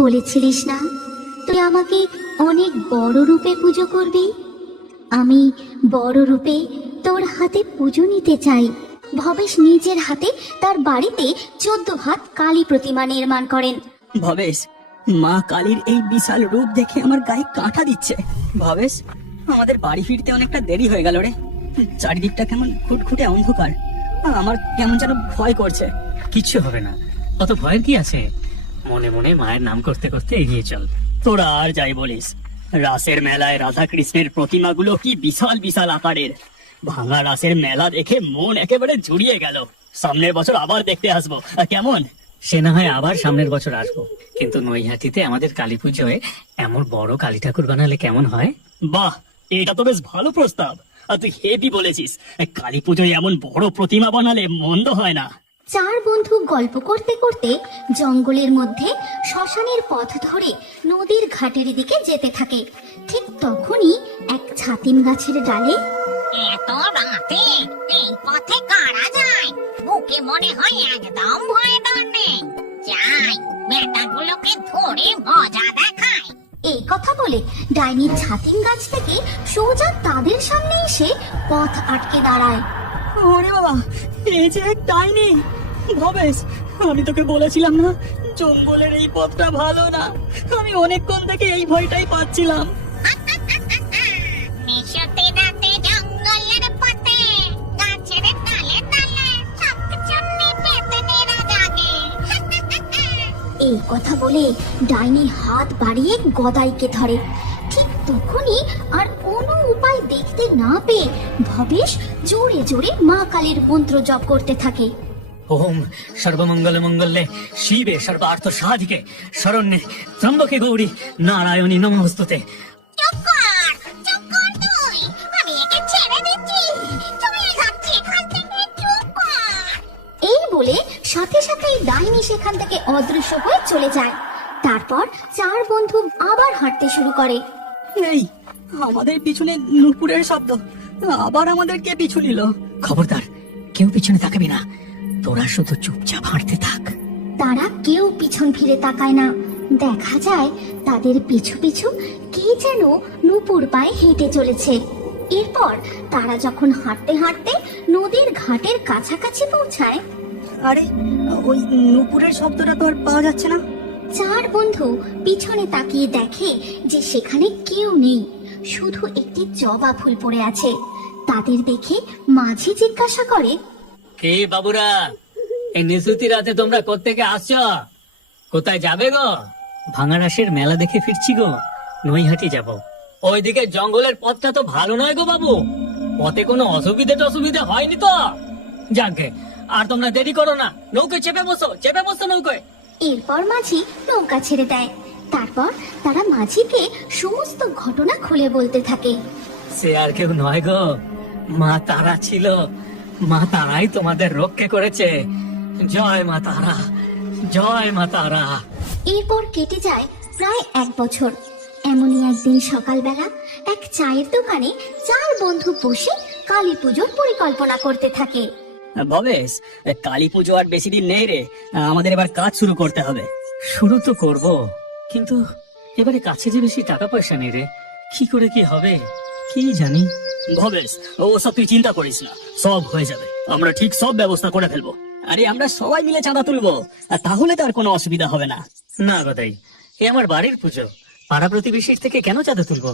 বলেছিলিস না তুই আমাকে অনেক বড় রূপে পুজো করবি। আমি বড় রূপে তোর হাতে পুজো নিতে চাই। ভবেশ নিজের হাতে তার বাড়িতে 14 হাত কালী প্রতিমা নির্মাণ করেন। ভবেশ, মা কালীর এই বিশাল রূপ দেখে আমার গায়ে কাঁটা দিচ্ছে। ভবেশ, আমাদের বাড়ি ফিরতে অনেকটা দেরি হয়ে গেল রে। চারিদিকটা কেমন খুটখুটে অন্ধকার, আর আমার কেমন যেন ভয় করছে। কিচ্ছু হবে না, অত ভয়ের কি আছে? মনে মনে মায়ের নাম করতে করতে এগিয়ে চল। তোরা আর যাই বলিস, রাসের মেলায় রাধা কৃষ্ণের প্রতিমাগুলো কি বিশাল বিশাল আকারের। ভাঙা রাসের মেলা দেখে মন একেবারে জুড়িয়ে গেল। সামনের বছর আবার দেখতে আসবো, কেমন? সে না হয় আবার সামনের বছর আসবো, কিন্তু নৈহাটিতে আমাদের কালী পুজোয় এমন বড় কালী ঠাকুর বানালে কেমন হয়? বাহ, এটা তো বেশ ভালো প্রস্তাব। আর তুই হেভি বলেছিস, কালী পুজোয় এমন বড় প্রতিমা বানালে মন্দ হয় না। চার বন্ধু গল্প করতে করতে জঙ্গলের মধ্যে শ্মশানের পথ ধরে নদীর ঘাটের দিকে যেতে থাকে। ঠিক তখনই এক ছাতিম গাছের ডালে এত রাতে এই পথে কারা যায়? বুকে মনে হয় একদম ভয় ডর নেই। যাই, বেটাগুলোকে ধরে মজা দেখায়। এই কথা বলে ডাইনি ছাতিম গাছ থেকে সোজা তাদের সামনে এসে পথ আটকে দাঁড়ায়। ওরে বাবা, এই যে এক ডাইনি! ভবেশ, আমি তোকে বলেছিলাম না জঙ্গলের এই পথটা ভালো না। আমি অনেকক্ষণ থেকে এই ভয়টাই পাচ্ছিলাম। নিশুতি রাতে জঙ্গলের পথে গাছের ডালে ডালে শাকচুন্নি পেতনিরা জাগে। এই কথা বলে ডাইনি হাত বাড়িয়ে গদাইকে ধরে। ঠিক তখনই আর কোনো উপায় দেখতে না পেয়ে ভবেশ জোরে জোরে মা কালীর মন্ত্র জপ করতে থাকে। ওম সর্বমঙ্গল মঙ্গলে শিবে সর্বার্থ সাধিকে শরণ্যে ত্রম্বকে গৌরী নারায়ণী নমস্তুতে। চুপ কর তুই, আমি একে ছেড়ে দিচ্ছি। চলে যাচ্ছি এখান থেকে, চুপ কর। এই বলে সাথে সাথেই ডাইনি সেখান থেকে অদৃশ্য হয়ে চলে যায়। তারপর চার বন্ধু আবার হাঁটতে শুরু করে। এই, আমাদের পিছনে নুপুরের শব্দ। আবার আমাদের কে পিছু নিল? খবরদার, কেউ পিছনে তাকাবি না, তোরা শুধু চুপচাপ হাঁটতে থাক। তারা কেউ পিছন ফিরে তাকায় না। দেখা যায় তাদের পিছু পিছু কে যেন নূপুর পায়ে হেঁটে চলেছে। এরপর তারা যখন হাঁটতে হাঁটতে নদীর ঘাটের কাছাকাছি পৌঁছায়, আরে, ওই নুপুরের শব্দটা তো আর পাওয়া যাচ্ছে না। চার বন্ধু পিছনে তাকিয়ে দেখে যে সেখানে কেউ নেই, শুধু একটি জবা ফুল পড়ে আছে। তাদের দেখে মাঝি জিজ্ঞাসা করে, কে বাবুরা, এই নিশুতি রাতে তোমরা কোত্থেকে আসছো? কোথায় যাবে গো? ভাঙা রাসের মেলা দেখে ফিরছি গো, নৈহাটি যাব। ওইদিকে জঙ্গলের পথটা তো ভালো নয় গো বাবু, পথে কোনো অসুবিধা হয়নি তো? যাকে, আর তোমরা দেরি করো না, নৌকোয় চেপে বসো নৌকোয়। এরপর মাঝি নৌকা ছেড়ে দেয়। তারপর তারা মাঝিকে সমস্ত ঘটনা খুলে বলতে থাকে। সে আর কেউ নয় গো, মা তারা ছিল। মা তারাই তোমাদের রক্ষা করেছে। জয় মা তারা, জয় মা তারা। এরপর কেটে যায় প্রায় 1 বছর। এমনই একদিন সকালবেলা এক চায়ের দোকানে চার বন্ধু বসে কালী পুজোর পরিকল্পনা করতে থাকে। ভবেশ, কালী পুজো আর বেশি দিন নেই রে। আমাদের এবার কাজ শুরু করতে হবে। শুরু তো করব, কিন্তু এবারে কাছে যে বেশি টাকা পয়সা নেই রে। কি করে কি হবে কি জানি। ভবেশ, ওসব তুই চিন্তা করিস না, সব হয়ে যাবে। আমরা ঠিক সব ব্যবস্থা করে ফেলবো। আরে, আমরা সবাই মিলে চাঁদা তুলবো, আর তাহলে তো আর কোনো অসুবিধা হবে না। না গদাই, এ আমার বাড়ির পুজো, পাড়া প্রতিবেশীর থেকে কেন চাঁদা তুলবো?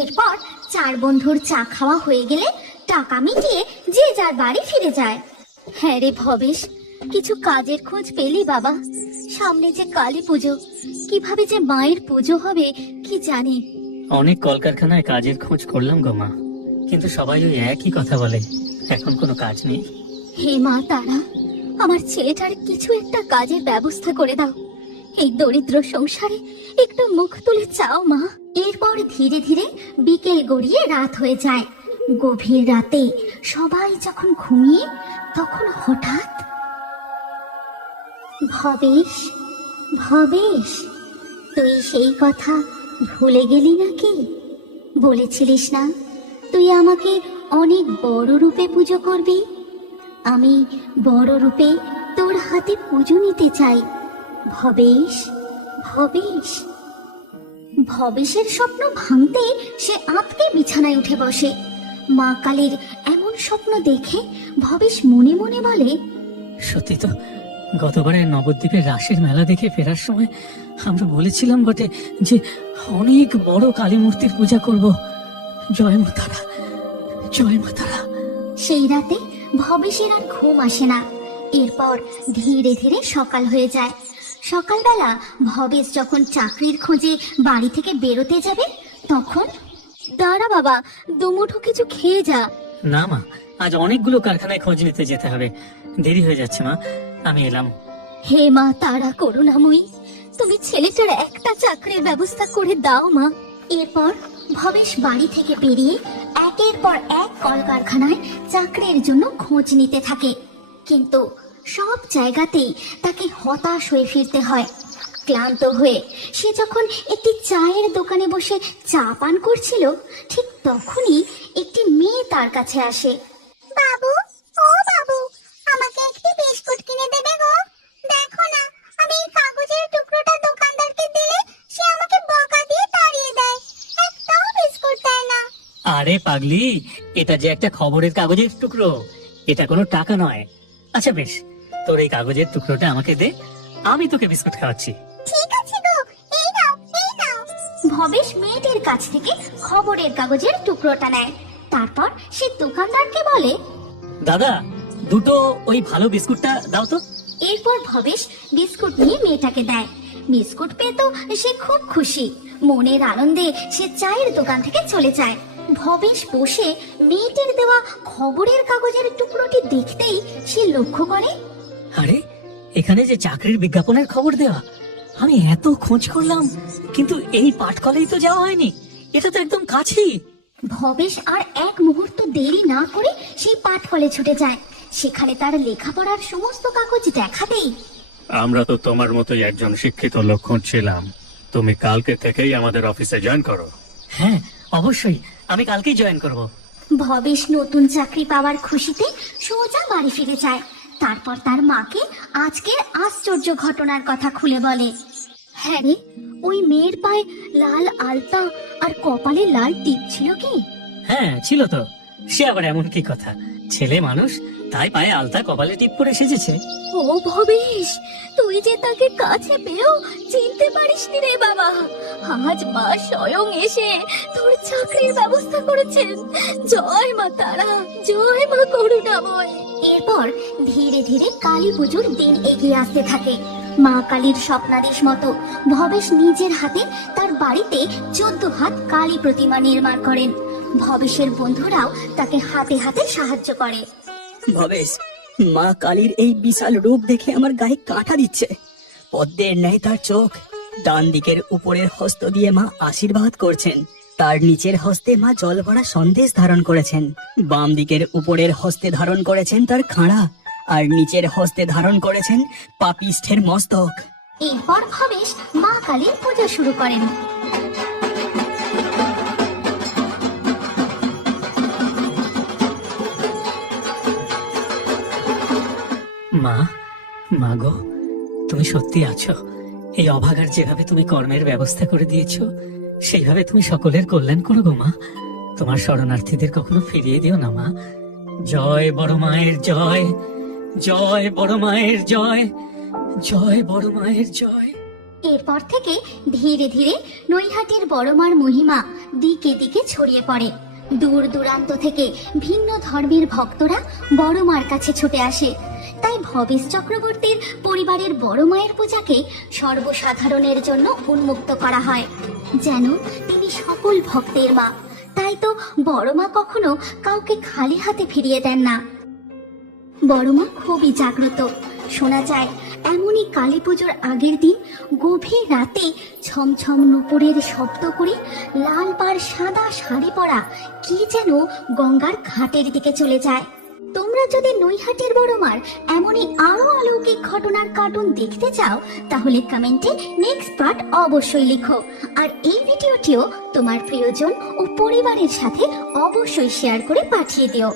এরপর চার বন্ধুর চা খাওয়া হয়ে গেলে টাকা মিটিয়ে যে যার বাড়ি ফিরে যায়। হ্যাঁ রে ভবেশ, কিছু কাজের খোঁজ পেলি বাবা? সামনে যে কালী পুজো, কিভাবে যে মায়ের পুজো হবে কি জানি। অনেক কলকারখানায় কাজের খোঁজ করলাম গো মা, কিন্তু সবাই ওই একই কথা বলে, এখন কোনো কাজ নেই। হে মা তারা, আমার ছেলেটার কিছু একটা কাজের ব্যবস্থা করে দাও। এই দরিদ্র সংসারে একটু মুখ তুলে চাও মা। এরপর ধীরে ধীরে বিকেল গড়িয়ে রাত হয়ে যায়। গভীর রাতে সবাই যখন ঘুমিয়ে, তখন হঠাৎ ভবেশ, ভবেশ, তুই সেই কথা ভুলে গেলি নাকি? বলেছিলিস না তুই আমাকে অনেক বড় রূপে পুজো করবি। আমি বড় রূপে তোর হাতে পুজো নিতে চাই। ভবেশ, ভবেশ। ভবেশের স্বপ্ন ভাঙতে সে আঁতকে বিছানায় উঠে বসে। মা কালীর এমন স্বপ্ন দেখে ভবেশ মনে মনে বলে, সত্যি তো, গতবারে নবদ্বীপের রাসের মেলা দেখে ফেরার সময় আমরা বলেছিলাম বটে যে অনেক বড় কালী মূর্তির পূজা করব। জয় মা তারা, জয় মা তারা। সেই রাতে ভবেশের আর ঘুম আসে না। এরপর ধীরে ধীরে সকাল হয়ে যায়। সকালবেলা ভবেশ যখন চাকরির খোঁজে বাড়ি থেকে বেরোতে যাবে, তখন দাঁড়া বাবা, দুমুঠো কিছু খেয়ে যা। না মা, আজ অনেকগুলো কারখানায় খোঁজ নিতে যেতে হবে, দেরি হয়ে যাচ্ছে মা, আমি এলাম। হে মা তারা করুণাময়ী, তুমি ছেলেটার একটা চাকরির ব্যবস্থা করে দাও মা। এরপর ভবেশ বাড়ি থেকে বেরিয়ে একের পর এক কলকারখানায় চাকরির জন্য খোঁজ নিতে থাকে, কিন্তু সব জায়গাতেই তাকে হতাশ হয়ে ফিরতে হয়। ক্লান্ত হয়ে সে যখন একটি চায়ের দোকানে বসে চা পান করছিল, ঠিক তখনই একটি মেয়ে তার কাছে আসে। বাবু, ও বাবু, আমাকে একটি বিস্কুট কিনে দেবে গো? দেখো না, আমি এই কাগজের টুকরোটা দোকানদারকে দিলে সে আমাকে বকা দিয়ে তাড়িয়ে দেয়, একটাও বিস্কুট দেয় না। আরে পাগলি, এটা যে একটা খবরের কাগজের টুকরো, এটা কোনো টাকা নয়। আচ্ছা বেশ, তোর এই কাগজের টুকরোটা আমাকে দে, আমি তোকে বিস্কুট খাওয়াচ্ছি। ঠিক আছে গো, এই নাও, এই নাও। ভবেশ মেয়েটির কাছ থেকে খবরের কাগজের টুকরোটা নেয়। তারপর সে দোকানদারকে বলে, দাদা, দুটো ওই ভালো বিস্কুটটা দাও তো। এরপর ভবেশ বিস্কুট নিয়ে মেয়েটাকে দেয়। বিস্কুট পেয়ে তো সে খুব খুশি। মনের আনন্দে সে চায়ের দোকান থেকে চলে যায়। ভবেশ বসে মেয়েটির দেওয়া খবরের কাগজের টুকরোটি দেখতেই সে লক্ষ্য করে, আরে, এখানে যে চাকরির বিজ্ঞাপনের খবর দেওয়া, আমি এত খোঁজ করলাম কিন্তু এই পাটকলেই তো যাওয়া হয়নি, এটা তো একদম কাছেই। ভবেশ আর এক মুহূর্ত দেরি না করে সেই পাঠকলে ছুটে যায়। সেখানে তার লেখাপড়ার সমস্ত কাগজ দেখাতেই, আমরা তো তোমার মতোই একজন শিক্ষিত লোক খুঁজছিলাম, তুমি কালকে থেকেই আমাদের অফিসে জয়েন করো। হ্যাঁ, অবশ্যই, আমি কালকেই জয়েন করব। ভবেশ নতুন চাকরি পাওয়ার খুশিতে সোজা বাড়ি ফিরে যায়। তারপর তার মাকে আজকের আশ্চর্য ঘটনার কথা খুলে বলে। হ্যাঁ রে, ওই মেয়ের পায়ে লাল আলতা আর কপালে লাল টিপ ছিল কি? হ্যাঁ ছিল তো, সে আবার এমন কি কথা, ছেলে মানুষ, তাই পায়ে আলতা কপালে টিপ করে সেজেছে। ও ভবেশ, তুই যে তাকে কাছে পেয়েও চিনতে পারিসনি রে বাবা। আজ মা স্বয়ং এসে তোর চাকরির ব্যবস্থা করেছেন। জয় মা তারা, জয় মা করুণাময়। এরপর ধীরে ধীরে কালী পুজোর দিন এগিয়ে আসতে থাকে। মা কালীর স্বপ্নাদেশ মতো ভবেশ নিজের হাতে তার বাড়িতে 14 হাত কালী প্রতিমা নির্মাণ করেন। ভবেশের বন্ধুরাও তাকে হাতে হাতে সাহায্য করে। ভবেশ, মা কালীর এই বিশাল রূপ দেখে আমার গায়ে কাঁটা দিচ্ছে। পদ্মের ন্যায় তার চোখ, ডান দিকের উপরের হস্ত দিয়ে মা আশীর্বাদ করছেন, তার নিচের হস্তে মা জল ভরা সন্দেশ ধারণ করেছেন, বাম দিকের উপরের হস্তে ধারণ করেছেন তার খাড়া, আর নিচের হস্তে ধারণ করেছেন পাপিষ্ঠের মস্তক। এরপর ভবেশ মা কালীর পূজা শুরু করেন। মা, মা গো, তুমি সত্যি আছো। এই অভাগার যেভাবে তুমি কর্মের ব্যবস্থা করে দিয়েছো, সেইভাবে তুমি সকলের কল্যাণ করো গো মা। তোমার শরণার্থীদের কখনো ফিরিয়ে দিও না মা। জয় বড় মায়ের জয়, জয় বড় মায়ের জয়, জয় বড় মায়ের জয়। এরপর থেকে ধীরে ধীরে নৈহাটির বড়মার মহিমা দিকে দিকে ছড়িয়ে পড়ে। দূর দূরান্ত থেকে ভিন্ন ধর্মের ভক্তরা বড়মার কাছে ছুটে আসে। তাই ভবেশ চক্রবর্তীর পরিবারের বড় মায়ের পূজাকে সর্বসাধারণের জন্য উন্মুক্ত করা হয়, যেন তিনি সকল ভক্তের মা। তাই তো বড় মা কখনো কাউকে খালি হাতে ফিরিয়ে দেন না। বড় মা খুবই জাগ্রত। শোনা যায় এমনই কালী পুজোর আগের দিন গভীর রাতে ছমছম নুপুরের শব্দ করে লাল পাড় সাদা শাড়ি পরা কি যেন গঙ্গার ঘাটের দিকে চলে যায়। তোমরা যদি নৈহাটির বড়মার এমনই আরো অলৌকিক ঘটনার কার্টুন দেখতে চাও, তাহলে কমেন্টে নেক্সট পার্ট অবশ্যই লিখো। আর এই ভিডিওটিও তোমার প্রিয়জন ও পরিবারের সাথে অবশ্যই শেয়ার করে পাঠিয়ে দিও।